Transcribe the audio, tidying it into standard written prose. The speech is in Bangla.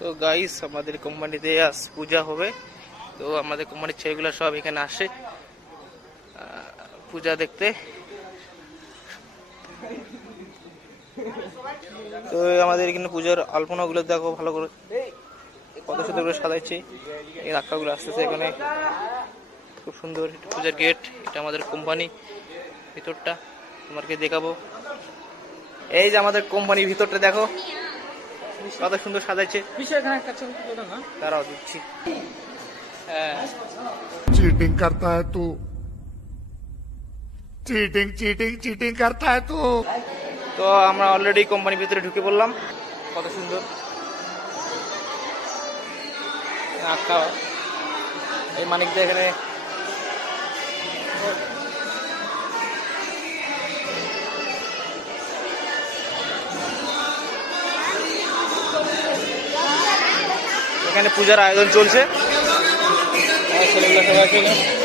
তো গাইস আমাদের কোম্পানিতে আজ পূজা হবে, তো আমাদের কোম্পানির ছেলেগুলো সব এখানে আসে পূজা দেখতে। তো আমাদের এখানে পূজার আলপনাগুলো দেখো ভালো করে, কত সুন্দর করে সাজাইছে। এই রাক্ষাগুলো আসতেছে এখানে, খুব সুন্দর পূজার গেট। এটা আমাদের কোম্পানি ভিতরটা, তোমাকে দেখাবো। এই যে আমাদের কোম্পানির ভিতরটা দেখো কত সুন্দর সাজাইছে। তারাও দিচ্ছি। चीटिंग करता है तू, चीटिंग चीटिंग चीटिंग करता है तू। তো আমরা অলরেডি কোম্পানির ভিতরে ঢুকে পড়লাম। কত সুন্দর আঁকা এই মানিকদা এখানে এখানে পূজার আয়োজন চলছে, ছেলেগুলো সবাই আছে।